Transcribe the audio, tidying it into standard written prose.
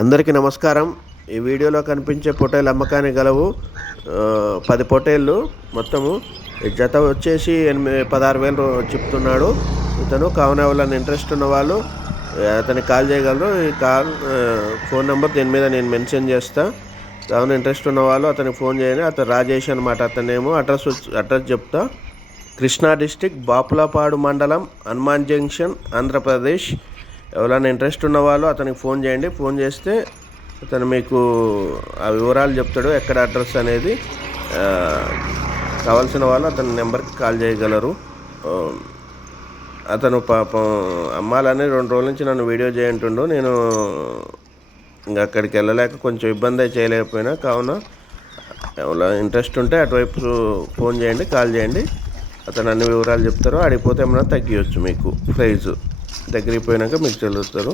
అందరికీ నమస్కారం. ఈ వీడియోలో కనిపించే పొట్టేలు అమ్మకానికి గలవు. 10 పొట్టేళ్ళు మొత్తము. జత వచ్చేసి 16,000 చెప్తున్నాడు ఇతను. కావున ఎవరైనా ఇంట్రెస్ట్ ఉన్న వాళ్ళు అతనికి కాల్ చేయగలరు. ఈ ఫోన్ నెంబర్ దీని మీద నేను మెన్షన్ చేస్తా. కావున ఇంట్రెస్ట్ ఉన్న వాళ్ళు అతనికి ఫోన్ చేయండి. అతను రాజేష్ అనమాట. అతనేమో అడ్రస్ చెప్తా. కృష్ణా డిస్టిక్, బాపులపాడు మండలం, హనుమాన్ జంక్షన్, ఆంధ్రప్రదేశ్. ఎవరైనా ఇంట్రెస్ట్ ఉన్న వాళ్ళు అతనికి ఫోన్ చేయండి. ఫోన్ చేస్తే అతను మీకు ఆ వివరాలు చెప్తాడు, ఎక్కడ అడ్రస్ అనేది. కావాల్సిన వాళ్ళు అతని నెంబర్కి కాల్ చేయగలరు. అతను పాపం అమ్మాలని 2 రోజుల నుంచి నన్ను వీడియో చేయంటుండు. నేను ఇంకా అక్కడికి వెళ్ళలేక కొంచెం ఇబ్బంది చేయలేకపోయినా. కావున ఎవరైనా ఇంట్రెస్ట్ ఉంటే అటువైపు ఫోన్ చేయండి, కాల్ చేయండి. అతను అన్ని వివరాలు చెప్తారు. అడిగిపోతే ఏమైనా తగ్గియచ్చు. మీకు ప్రైజు దగ్గరికి పోయినాక మీకు తెలుస్తారు.